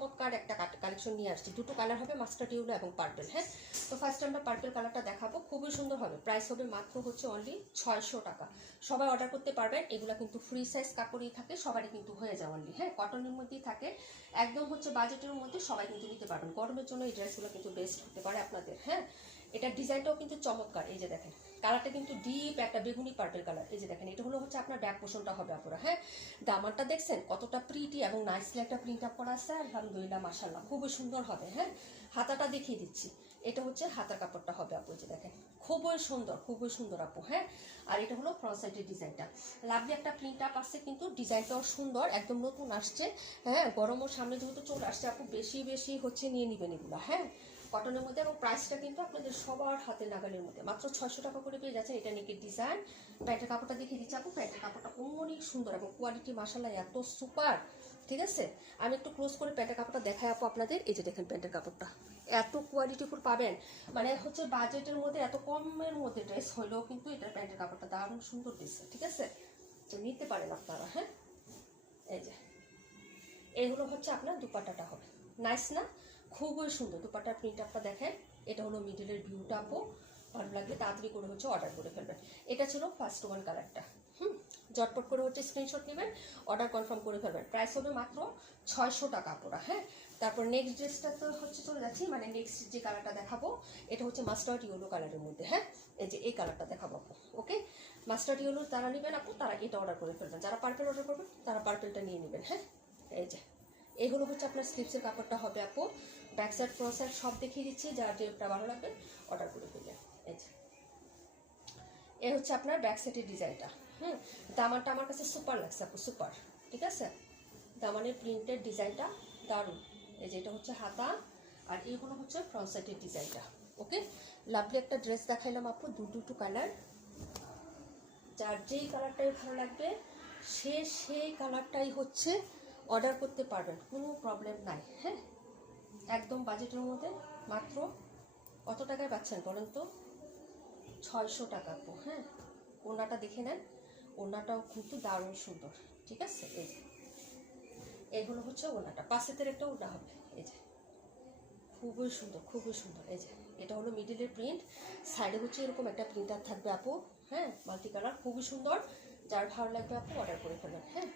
চমৎকার একটা কালেকশন নিয়ে আসছি। দুটো কালার হবে, মাস্টার্ড ইয়েলো এবং পার্পল। হ্যাঁ, তো ফার্স্ট আমরা পার্পল কালারটা দেখাবো, খুবই সুন্দর হবে। প্রাইস হবে মাত্র হচ্ছে অনলি 600 টাকা। সবাই অর্ডার করতে পারবেন। এগুলো কিন্তু ফ্রি সাইজ কাপড়ই থাকে, সবারই কিন্তু হয়ে যায় অনলি। হ্যাঁ, কটনের মধ্যেই থাকে, একদম হচ্ছে বাজেটের মধ্যে, সবাই কিন্তু নিতে পারবেন। গরমের জন্য এই ড্রেসগুলো কিন্তু বেস্ট হতে পারে আপনাদের। হ্যাঁ, এটার ডিজাইনটাও কিন্তু চমৎকার। এই যে দেখেন, কালারটা কিন্তু ডিপ একটা বেগুনি পার্পল কালার। এই যে দেখেন, এটা হলো হচ্ছে আপনার ব্যাক পোর্শনটা হবে আপনারা। হ্যাঁ, দামানটা দেখছেন কতটা প্রিটি এবং নাইসলি একটা প্রিন্ট আপ করা আছে। আলহামদুলিল্লাহ, মাশাআল্লাহ, খুবই সুন্দর হবে। হ্যাঁ, হাতাটা দেখিয়ে দিচ্ছি, এটা হচ্ছে হাতার কাপড়টা হবে আপু। যে দেখেন, খুবই সুন্দর, খুবই সুন্দর আপু। হ্যাঁ, আর এটা হলো ফ্রন্ট সাইডের ডিজাইনটা, লাভলি একটা প্রিন্ট আপ আসছে, কিন্তু ডিজাইনটাও সুন্দর, একদম নতুন আসছে। হ্যাঁ, গরমের সামনে যেহেতু চলে আসছে আপু, বেশি বেশি হচ্ছে নিয়ে নেবেন এগুলো। হ্যাঁ, কটনের মধ্যে, এবং প্রাইসটা কিন্তু আপনাদের সবার হাতে নাগালের মধ্যে, মাত্র 600 টাকা করে পেয়ে যাচ্ছেন। এটা নেকের ডিজাইন। প্যান্টের কাপড়টা দেখিয়ে দিচ্ছি আপু। প্যান্টের কাপড়টা অনেক সুন্দর এবং কোয়ালিটি মাশাআল্লাহ এত সুপার। ঠিক আছে, আমি একটু ক্লোজ করে প্যান্টের কাপড়টা দেখাই আপু আপনাদের। এই যে দেখেন, প্যান্টের কাপড়টা এত কোয়ালিটিফুল পাবেন, মানে হচ্ছে বাজেটের মধ্যে, এত কমের মধ্যে ড্রেস হলেও কিন্তু এটা প্যান্টের কাপড়টা দারুণ সুন্দর দিচ্ছে। ঠিক আছে, তো নিতে পারেন আপনারা। হ্যাঁ, এই যে এই হলো হচ্ছে আপনার দুপাট্টাটা হবে, নাইস না? খুবই সুন্দর দুপাট্টার প্রিন্ট আপটা দেখেন। এটা হলো মিডলের ভিউটা আপু, ভালো লাগলে তাড়াতাড়ি করে হচ্ছে অর্ডার করে ফেলবেন। এটা ছিল ফার্স্ট ওয়ান কালারটা। ঝটপট করে হচ্ছে স্ক্রিনশট নেবেন, অর্ডার কনফার্ম করে ফেলবেন। প্রাইস হবে মাত্র 600 টাকা পুরা। হ্যাঁ, তারপর নেক্সট ড্রেসটা তো হচ্ছে চলে যাচ্ছি, মানে নেক্সট যে কালারটা দেখাবো এটা হচ্ছে মাস্টার্ড ইয়েলো কালারের মধ্যে। হ্যাঁ, এই যে এই কালারটা দেখাবো আপু। ওকে, মাস্টার্ড ইয়েলো যারা নেবেন আপু, তারা এটা অর্ডার করে ফেলবেন। যারা পার্পেল অর্ডার করবেন তারা পার্পেলটা নিয়ে নেবেন। হ্যাঁ, এই যে এগুলো হচ্ছে আপনার স্লিপসের কাপড়টা হবে আপু। ব্যাক সাইড ফ্রন্ট সাইড সব দেখিয়ে দিচ্ছি, যার যেটা ভালো লাগবে অর্ডার করে ফেলবেন। এই যে এ হচ্ছে আপনার ব্যাক সাইডের ডিজাইনটা। দামানটা আমার কাছে সুপার লাগছে আপু, সুপার। ঠিক আছে, দামানের প্রিন্টের ডিজাইনটা দারুণ। এই যে এটা হচ্ছে হাতা, আর এইগুলো হচ্ছে ফ্রন্ট সাইডের ডিজাইনটা। ওকে, লাভলি একটা ড্রেস দেখাইলাম আপু, দুটো কালার। যার যেই কালারটাই ভালো লাগবে সেই কালারটাই হচ্ছে অর্ডার করতে পারবেন, কোনো প্রবলেম নাই। হ্যাঁ, একদম বাজেটের মধ্যে, মাত্র কত টাকায় পাচ্ছেন বলেন তো? 600 টাকা আপু। হ্যাঁ, ওড়নাটা দেখে নেন, ওড়নাটাও কিন্তু দারুণ সুন্দর। ঠিক আছে, এই যে এইগুলো হচ্ছে ওড়নাটা, পাশের একটা ওড়না হবে। এই যে খুবই সুন্দর, খুবই সুন্দর। এই যে এটা হলো মিডিলের প্রিন্ট, সাইডে হচ্ছে এরকম একটা প্রিন্টার থাকবে আপু। হ্যাঁ, মাল্টি কালার, খুবই সুন্দর। যার ভালো লাগবে আপু অর্ডার করে ফেলবেন। হ্যাঁ।